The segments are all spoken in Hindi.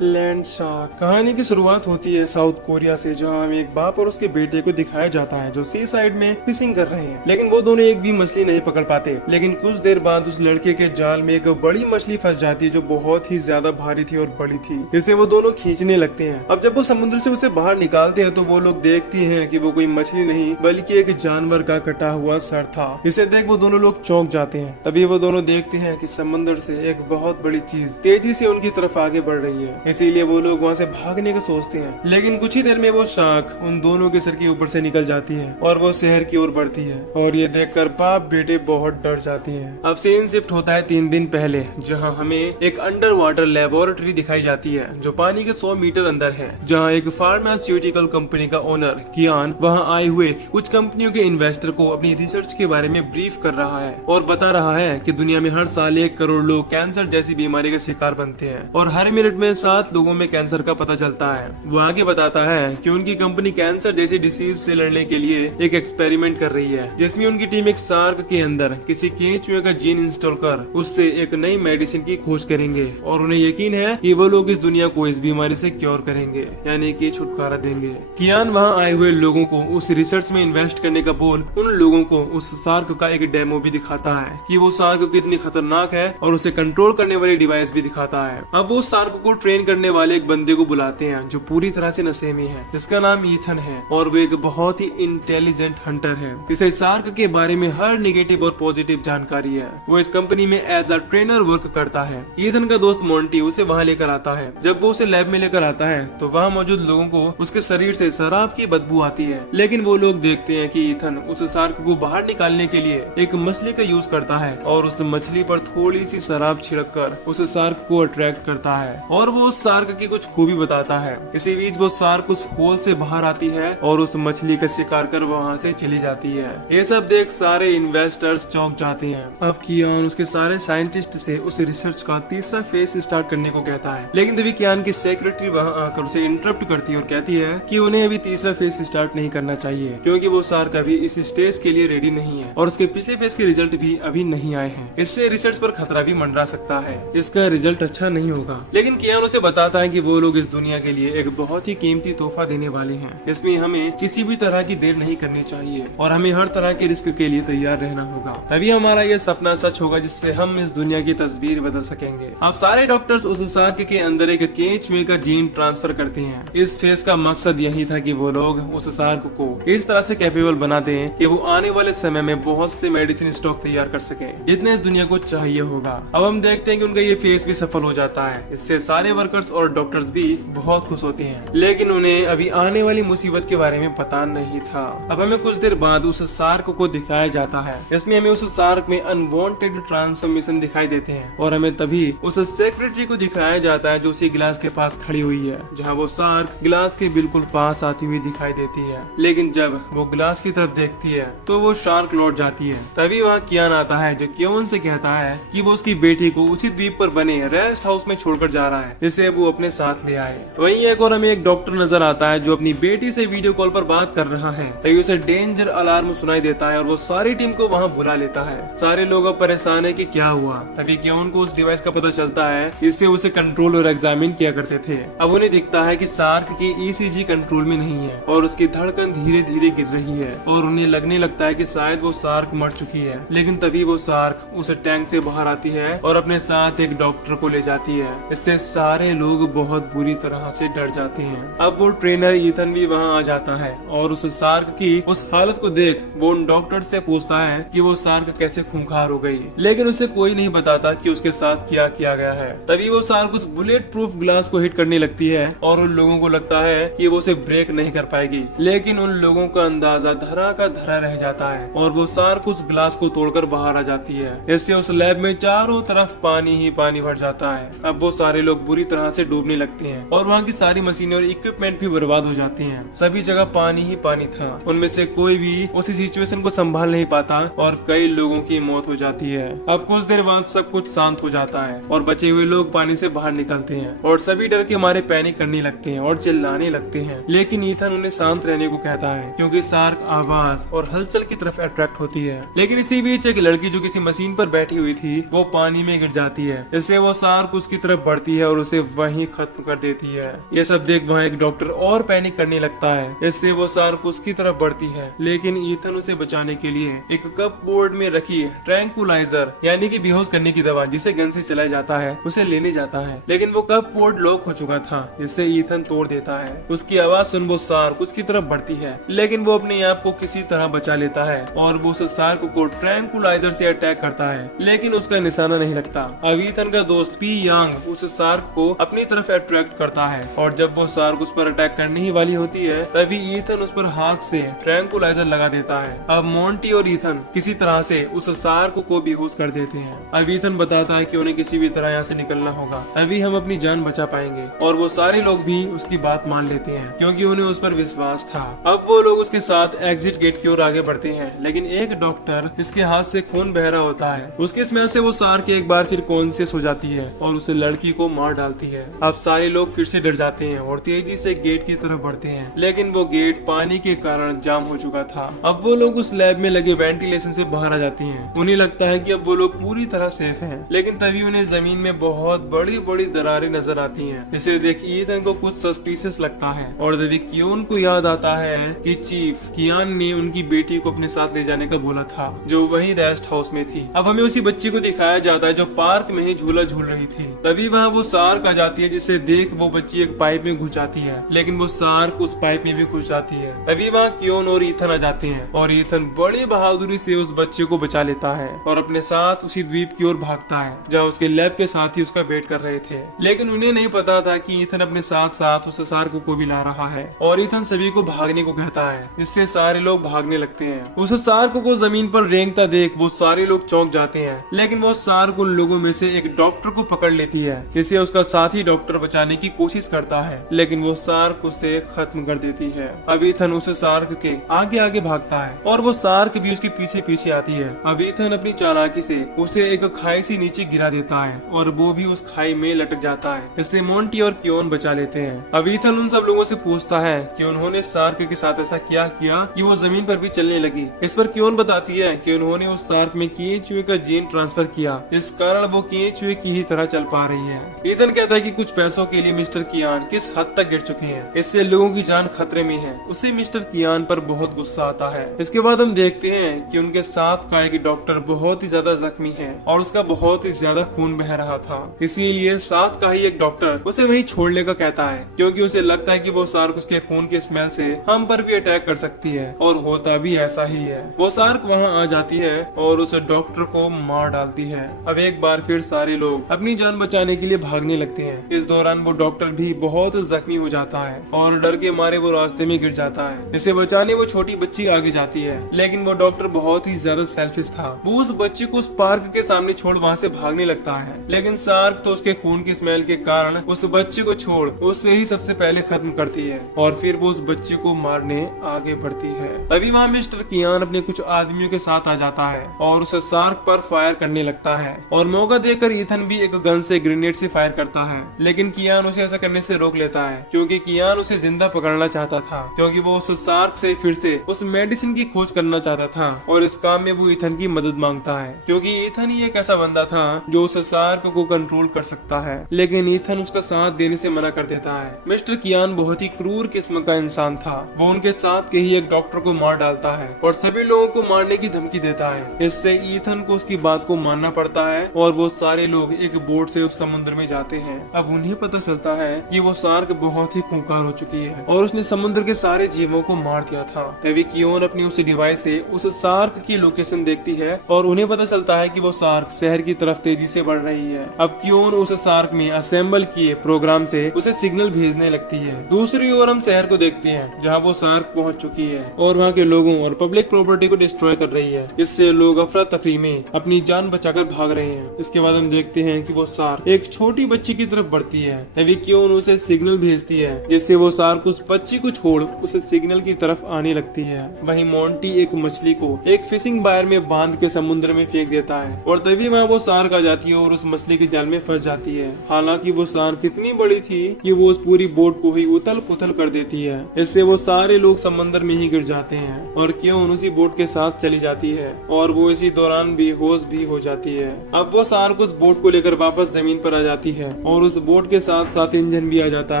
Land shark. कहानी की शुरुआत होती है साउथ कोरिया से, जहां हमें एक बाप और उसके बेटे को दिखाया जाता है जो सी साइड में फिशिंग कर रहे हैं, लेकिन वो दोनों एक भी मछली नहीं पकड़ पाते। लेकिन कुछ देर बाद उस लड़के के जाल में एक बड़ी मछली फंस जाती है जो बहुत ही ज्यादा भारी थी और बड़ी थी, जिसे वो दोनों खींचने लगते हैं। अब जब वो समुद्र से उसे बाहर निकालते हैं तो वो लोग देखते हैं कि वो कोई मछली नहीं बल्कि एक जानवर का कटा हुआ सर था। इसे देख वो दोनों लोग चौंक जाते हैं। तभी वो दोनों देखते हैं कि समुद्र से एक बहुत बड़ी चीज तेजी से उनकी तरफ आगे बढ़ रही है। इसीलिए वो लोग वहाँ से भागने का सोचते हैं, लेकिन कुछ ही देर में वो शार्क उन दोनों के सर के ऊपर से निकल जाती है और वो शहर की ओर बढ़ती है। और ये देखकर बाप बेटे बहुत डर जाते हैं। अब सीन शिफ्ट होता है 3 दिन पहले, जहाँ हमें एक अंडर वाटर लेबोरेटरी दिखाई जाती है जो पानी के 100 मीटर अंदर है, जहाँ एक फार्मास्यूटिकल कंपनी का ओनर कियान वहाँ आए हुए कुछ कंपनियों के इन्वेस्टर को अपनी रिसर्च के बारे में ब्रीफ कर रहा है और बता रहा है कि दुनिया में हर साल 1 करोड़ लोग कैंसर जैसी बीमारी का शिकार बनते हैं और हर मिनट में 7 लोगों में कैंसर का पता चलता है। वो आगे बताता है कि उनकी कंपनी कैंसर जैसी डिसीज से लड़ने के लिए एक एक्सपेरिमेंट कर रही है, जिसमें उनकी टीम एक शार्क के अंदर किसी केंचुए का जीन इंस्टॉल कर उससे एक नई मेडिसिन की खोज करेंगे और उन्हें यकीन है कि वो लोग इस दुनिया को इस बीमारी से क्योर करेंगे, यानी कि छुटकारा देंगे। कियान वहाँ आए हुए लोगों को उस रिसर्च में इन्वेस्ट करने का बोल उन लोगों को उस शार्क का एक डेमो भी दिखाता है कि वो शार्क कितनी खतरनाक है और उसे कंट्रोल करने वाली डिवाइस भी दिखाता है। अब वो शार्क को ट्रेन करने वाले एक बंदे को बुलाते हैं जो पूरी तरह से नशे में है, जिसका नाम ईथन है और वो एक बहुत ही इंटेलिजेंट हंटर है। इसे शार्क के बारे में हर नेगेटिव और पॉजिटिव जानकारी है। वो इस कंपनी में एज अ ट्रेनर वर्क करता है। ईथन का दोस्त मोंटी उसे वहाँ लेकर आता है। जब वो उसे लैब में लेकर आता है तो वहाँ मौजूद लोगों को उसके शरीर से शराब की बदबू आती है, लेकिन वो लोग देखते हैं कि ईथन उस शार्क को बाहर निकालने के लिए एक मछली का यूज करता है और उस मछली पर थोड़ी सी शराब छिड़क कर उस शार्क को अट्रैक्ट करता है और वो उस शार्क की कुछ खूबी बताता है। इसी बीच वो शार्क उस होल से बाहर आती है और उस मछली का शिकार कर वहाँ से चली जाती है। ये सब देख सारे इन्वेस्टर्स चौंक जाते हैं। अब कियान उसके सारे साइंटिस्ट से उस रिसर्च का तीसरा फेज स्टार्ट करने को कहता है, लेकिन तभी कियान की सेक्रेटरी वहाँ आकर उसे इंटरप्ट करती है और कहती है कि उन्हें अभी तीसरा फेज स्टार्ट नहीं करना चाहिए क्योंकि वो शार्क अभी इस स्टेज के लिए रेडी नहीं है और उसके पिछले फेज के रिजल्ट भी अभी नहीं आए हैं। इससे रिसर्च पर खतरा भी मंडरा सकता है, इसका रिजल्ट अच्छा नहीं होगा। लेकिन कियान उसे बताता है कि वो लोग इस दुनिया के लिए एक बहुत ही कीमती तोहफा देने वाले हैं, इसलिए हमें किसी भी तरह की देर नहीं करनी चाहिए और हमें हर तरह के रिस्क के लिए तैयार रहना होगा। तभी हमारा ये सपना सच होगा जिससे हम इस दुनिया की तस्वीर बदल सकेंगे। अब सारे डॉक्टर्स उस शार्क के अंदर एक केंचुए का जीन ट्रांसफर करते हैं। इस फेज का मकसद यही था कि वो लोग उस शार्क को इस तरह से कैपेबल बना दें कि वो आने वाले समय में बहुत से मेडिसिन स्टॉक तैयार कर सके जितने इस दुनिया को चाहिए होगा। अब हम देखते हैं कि उनका ये फेज भी सफल हो जाता है। इससे सारे वर्कर्स और डॉक्टर्स भी बहुत खुश होते हैं, लेकिन उन्हें अभी आने वाली मुसीबत के बारे में पता नहीं था। अब हमें कुछ देर बाद उस शार्क को दिखाया जाता है। इसमें हमें उस शार्क में अनवांटेड ट्रांसफॉर्मेशन दिखाई देते हैं और हमें तभी उस सेक्रेटरी को दिखाया जाता है जो उसी गिलास के पास खड़ी हुई है, जहाँ वो शार्क गिलास के बिल्कुल पास आती हुई दिखाई देती है। लेकिन जब वो गिलास की तरफ देखती है तो वो शार्क लौट जाती है। तभी वहाँ कियान आता है जो कियोन से कहता है कि वो उसकी बेटी को उसी द्वीप पर बने रेस्ट हाउस में छोड़कर जा रहा है, जिसे वो अपने साथ ले आए। वहीं एक और हमें एक डॉक्टर नजर आता है जो अपनी बेटी से वीडियो कॉल पर बात कर रहा है। तभी उसे डेंजर अलार्म सुनाई देता है और वो सारी टीम को वहाँ बुला लेता है। सारे लोग अब परेशान है कि क्या हुआ। तभी कियोन को उस डिवाइस का पता चलता है, इससे उसे कंट्रोल और एग्जामिन किया करते थे। अब उन्हें दिखता है कि शार्क की ECG कंट्रोल में नहीं है और उसकी धड़कन धीरे धीरे गिर रही है और उन्हें लगने लगता है कि शायद वो शार्क मर चुकी है। लेकिन तभी वो शार्क उस टैंक से बाहर आती है और अपने साथ एक डॉक्टर को ले जाती है। इससे सारे लोग बहुत बुरी तरह से डर जाते हैं। अब वो ट्रेनर ईथन भी वहाँ आ जाता है और उस शार्क की उस हालत को देख वो उन डॉक्टर से पूछता है कि वो शार्क कैसे खूंखार हो गई, लेकिन उसे कोई नहीं बताता कि उसके साथ क्या किया गया है। तभी वो शार्क उस बुलेट प्रूफ ग्लास को हिट करने लगती है और उन लोगों को लगता है कि वो उसे ब्रेक नहीं कर पाएगी, लेकिन उन लोगों का अंदाजा धरा का धरा रह जाता है और वो शार्क उस ग्लास को तोड़कर बाहर आ जाती है। इससे उस लैब में चारों तरफ पानी ही पानी भर जाता है। अब वो सारे लोग बुरी तरह से डूबने लगते हैं और वहाँ की सारी मशीनें और इक्विपमेंट भी बर्बाद हो जाती हैं। सभी जगह पानी ही पानी था। उनमें से कोई भी उसी सिचुएशन को संभाल नहीं पाता और कई लोगों की मौत हो जाती है। अब कुछ देर बाद सब कुछ शांत हो जाता है और बचे हुए लोग पानी से बाहर निकलते हैं और सभी डर के मारे पैनिक करने लगते हैं और चिल्लाने लगते हैं। लेकिन ईथन उन्हें शांत रहने को कहता है क्योंकि शार्क आवाज और हलचल की तरफ अट्रैक्ट होती है। लेकिन इसी बीच एक लड़की जो किसी मशीन पर बैठी हुई थी वो पानी में गिर जाती है। इससे वो शार्क उसकी तरफ बढ़ती है और उसे वहीं खत्म कर देती है। ये सब देख वहाँ एक डॉक्टर और पैनिक करने लगता है। इससे वो शार्क उसकी तरफ बढ़ती है, लेकिन ईथन उसे बचाने के लिए एक कप बोर्ड में रखी ट्रैंकुलाइजर यानी कि बेहोश करने की दवा जिसे गन से चलाया जाता है उसे लेने जाता है, लेकिन वो कप बोर्ड लॉक हो चुका था, जिससे ईथन तोड़ देता है। उसकी आवाज सुन वो शार्क उसकी तरफ बढ़ती है, लेकिन वो अपने आप को किसी तरह बचा लेता है और वो उस शार्क को ट्रैंकुलाइजर से अटैक करता है, लेकिन उसका निशाना नहीं लगता। अब ईथन का दोस्त पी यांग उस शार्क को अपनी तरफ अट्रैक्ट करता है और जब वो शार्क उस पर अटैक करने ही वाली होती है तभी ईथन उस पर हाथ से ट्रैंकुलाइजर लगा देता है। अब मोंटी और ईथन किसी तरह से उस शार्क को बेहोश कर देते हैं। अब ईथन बताता है कि उन्हें किसी भी तरह यहाँ से निकलना होगा, तभी हम अपनी जान बचा पाएंगे, और वो सारे लोग भी उसकी बात मान लेते हैं क्योंकि उन्हें उस पर विश्वास था। अब वो लोग उसके साथ एग्जिट गेट की ओर आगे बढ़ते हैं, लेकिन एक डॉक्टर इसके हाथ से खून बह रहा होता है। उसकी स्मेल से वो शार्क एक बार फिर कॉन्शियस हो जाती है और उसे लड़की को मार डालती है। अब सारे लोग फिर से डर जाते हैं और तेजी से गेट की तरफ बढ़ते हैं, लेकिन वो गेट पानी के कारण जाम हो चुका था। अब वो लोग उस लैब में लगे वेंटिलेशन से बाहर आ जाते हैं। उन्हें लगता है कि अब वो लोग पूरी तरह सेफ हैं, लेकिन तभी उन्हें जमीन में बहुत बड़ी बड़ी दरारें नजर आती हैं। इसे देख ईथन को कुछ सस्पिशियस लगता है और तभी कियोन को याद आता है कि चीफ कियान ने उनकी बेटी को अपने साथ ले जाने का बोला था, जो वही रेस्ट हाउस में थी। अब हमें उसी बच्ची को दिखाया जाता है जो पार्क में ही झूला झूल रही थी। तभी वहाँ वो शार्क आ जाती है, जिसे देख वो बच्ची एक पाइप में घुस जाती है, लेकिन वो शार्क उस पाइप में भी घुस जाती है। तभी वहाँ कियोन और ईथन आ जाते हैं और ईथन बड़ी बहादुरी से उस बच्चे को बचा लेता है और अपने साथ उसी द्वीप की ओर भागता है जहाँ उसके लैब के साथी उसका वेट कर रहे थे। लेकिन उन्हें नहीं पता था कि ईथन अपने साथ साथ उस शार्क को भी ला रहा है और ईथन सभी को भागने को कहता है, जिससे सारे लोग भागने लगते हैं। उस शार्क को जमीन पर रेंगता देख वो सारे लोग चौंक जाते हैं, लेकिन वो शार्क उन लोगों में से एक डॉक्टर को पकड़ लेती है, जिसे उसका साथी डॉक्टर बचाने की कोशिश करता है, लेकिन वो शार्क उसे खत्म कर देती है। अब ईथन उस शार्क के आगे आगे भागता है और वो शार्क भी उसके पीछे पीछे आती है। अब ईथन अपनी चालाकी से उसे एक खाई से नीचे गिरा देता है और वो भी उस खाई में लटक जाता है। इससे मोंटी और कियोन बचा लेते हैं। अब ईथन उन सब लोगों से पूछता है कि उन्होंने शार्क के साथ ऐसा क्या किया कि वो जमीन पर भी चलने लगी। इस पर कियोन बताती है कि उन्होंने उस शार्क में किए चूहे का जीन ट्रांसफर किया, इस कारण वो किए चूहे की ही तरह चल पा रही है। ईथन कहता है कि कुछ पैसों के लिए मिस्टर कियान किस हद तक गिर चुके हैं, इससे लोगों की जान खतरे में है। उसे मिस्टर कियान पर बहुत गुस्सा आता है। इसके बाद हम देखते हैं कि उनके साथ का एक डॉक्टर बहुत ही ज्यादा जख्मी है और उसका बहुत ही ज्यादा खून बह रहा था, इसीलिए साथ का ही एक डॉक्टर उसे वहीं छोड़ने का कहता है, क्योंकि उसे लगता है कि वो शार्क उसके खून के स्मेल से हम पर भी अटैक कर सकती है, और होता भी ऐसा ही है। वो शार्क वहाँ आ जाती है और उस डॉक्टर को मार डालती है। अब एक बार फिर सारे लोग अपनी जान बचाने के लिए भागने लगते हैं। इस दौरान वो डॉक्टर भी बहुत जख्मी हो जाता है और डर के मारे वो रास्ते में गिर जाता है। इसे बचाने वो छोटी बच्ची आगे जाती है, लेकिन वो डॉक्टर बहुत ही ज्यादा सेल्फिश था। वो उस बच्ची को उस पार्क के सामने छोड़ वहाँ से भागने लगता है, लेकिन शार्क तो उसके खून की स्मेल के कारण उस बच्चे को छोड़ उससे ही सबसे पहले खत्म करती है और फिर वो उस बच्चे को मारने आगे बढ़ती है। तभी वहाँ मिस्टर कियान अपने कुछ आदमियों के साथ आ जाता है और उस शार्क पर फायर करने लगता है, और मौका देकर ईथन भी एक गन से ग्रेनेड से फायर करता है, लेकिन कियान उसे ऐसा करने से रोक लेता है, क्योंकि कियान उसे जिंदा पकड़ना चाहता था, क्योंकि वो उस शार्क से फिर से उस मेडिसिन की खोज करना चाहता था, और इस काम में वो ईथन की मदद मांगता है, क्योंकि ईथन ही एक ऐसा बंदा था जो उस शार्क को कंट्रोल कर सकता है। लेकिन ईथन उसका साथ देने से मना कर देता है। मिस्टर कियान बहुत ही क्रूर किस्म का इंसान था। वो उनके साथ के ही एक डॉक्टर को मार डालता है और सभी लोगों को मारने की धमकी देता है। इससे ईथन को उसकी बात को मानना पड़ता है और वो सारे लोग एक बोट से उस समुद्र में जाते हैं। अब उन्हें पता चलता है कि वो शार्क बहुत ही खूंखार हो चुकी है और उसने समुद्र के सारे जीवों को मार दिया था। तभी कियोन अपनी उस डिवाइस से उस शार्क की लोकेशन देखती है और उन्हें पता चलता है कि वो शार्क शहर की तरफ तेजी से बढ़ रही है। अब कियोन उस शार्क में असेंबल किए प्रोग्राम से उसे सिग्नल भेजने लगती है। दूसरी ओर हम शहर को देखते हैं जहाँ वो शार्क पहुँच चुकी है और वहाँ के लोगों और पब्लिक प्रॉपर्टी को डिस्ट्रॉय कर रही है। इससे लोग अफरा तफरी में अपनी जान बचाकर भाग रहे हैं। इसके बाद हम देखते हैं कि वो शार्क एक छोटी बच्ची की तरफ बढ़ती है। तभी कियोन उसे सिग्नल भेजती है, जिससे वो शार्क उस बच्ची को छोड़ उस सिग्नल की तरफ आने लगती है। वहीं मोंटी एक मछली को एक फिशिंग वायर में बांध के समुद्र में फेंक देता है और तभी वहाँ वो शार्क आ जाती है और उस मछली के जाल में फंस जाती है। हालांकि वो शार्क इतनी बड़ी थी कि वो उस पूरी बोट को ही उथल पुथल कर देती है। इससे वो सारे लोग समंदर में ही गिर जाते हैं और कियोन उसी बोट के साथ चली जाती है और वो इसी दौरान बेहोश भी हो जाती है। अब वो शार्क उस बोट को लेकर वापस जमीन पर आ जाती है और और उस बोट के साथ साथ इंजन भी आ जाता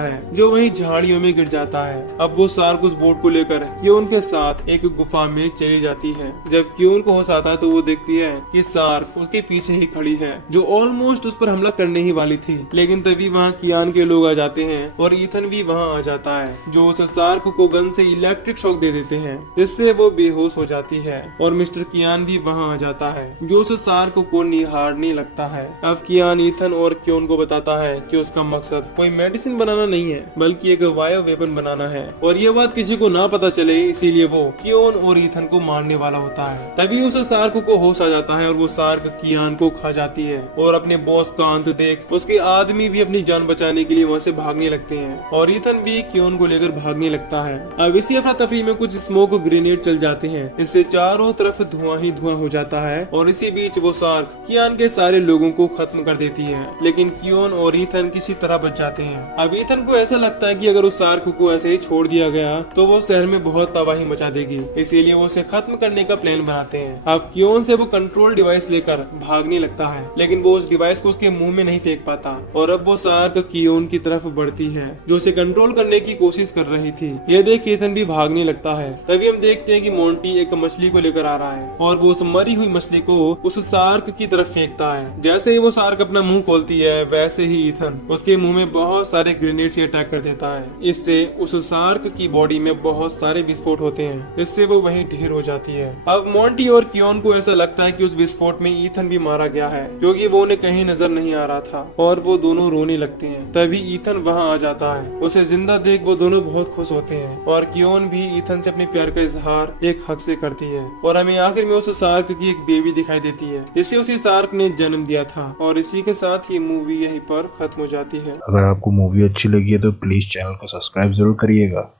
है जो वहीं झाड़ियों में गिर जाता है। अब वो शार्क उस बोट को लेकर क्योन के साथ एक गुफा में चली जाती है। जब क्योन को होश आता है तो वो देखती है कि शार्क उसके पीछे ही खड़ी है जो ऑलमोस्ट उस पर हमला करने ही वाली थी। लेकिन तभी वहाँ कियान के लोग आ जाते हैं और ईथन भी वहाँ आ जाता है जो उस शार्क को गन से इलेक्ट्रिक शॉक दे देते हैं जिससे वो बेहोश हो जाती है। और मिस्टर कियान भी वहाँ आ जाता है जो उस शार्क को निहारने लगता है। अब कियान ईथन और क्योन को बताता है कि उसका मकसद कोई मेडिसिन बनाना नहीं है बल्कि एक बायो वेपन बनाना है और ये बात किसी को ना पता चले, इसीलिए वो क्योन और ईथन को मारने वाला होता है। तभी उस शार्क को होश आ जाता है और वो शार्क कियान को खा जाती है और अपने बॉस का अंत देख उसके आदमी भी अपनी जान बचाने के लिए वहाँ से भागने लगते हैं और ईथन भी क्योन को लेकर भागने लगता है। अब इसी अफरा तफरी में कुछ स्मोक ग्रेनेड चल जाते हैं, इससे चारों तरफ धुआं ही धुआं हो जाता है और इसी बीच वो शार्क कियान के सारे लोगों को खत्म कर देती है। लेकिन क्योन और ईथन किसी तरह बच जाते हैं। अब ईथन को ऐसा लगता है कि अगर उस शार्क को ऐसे ही छोड़ दिया गया तो वो शहर में बहुत तबाही मचा देगी, इसीलिए वो उसे खत्म करने का प्लान बनाते हैं। अब क्योन से वो कंट्रोल डिवाइस लेकर भागने लगता है लेकिन वो उस डिवाइस को उसके मुंह में नहीं फेंक पाता और अब वो शार्क क्योन की तरफ बढ़ती है जो उसे कंट्रोल करने की कोशिश कर रही थी। ये देख ईथन भी भागने लगता है। तभी हम देखते हैं कि मोंटी एक मछली को लेकर आ रहा है और वो उस मरी हुई मछली को उस शार्क की तरफ फेंकता है। जैसे ही वो शार्क अपना मुंह खोलती है वैसे ही ईथन उसके मुंह में बहुत सारे ग्रेनेड से अटैक कर देता है। इससे उस शार्क की बॉडी में बहुत सारे विस्फोट होते हैं, इससे वो वहीं ढेर हो जाती है। अब मोंटी और क्योन को ऐसा लगता है कि उस विस्फोट में ईथन भी मारा गया है क्योंकि वो उन्हें कहीं नजर नहीं आ रहा था और वो दोनों रोने लगते हैं। तभी ईथन वहाँ आ जाता है, उसे जिंदा देख वो दोनों बहुत खुश होते हैं और क्योन भी ईथन से अपने प्यार का इजहार एक हक से करती है और हमें आखिर में उस शार्क की एक बेबी दिखाई देती है जिसे उसी शार्क ने जन्म दिया था। और इसी के साथ ये मूवी यहीं पर खत्म हो जाती है। अगर आपको मूवी अच्छी लगी है तो प्लीज चैनल को सब्सक्राइब जरूर करिएगा।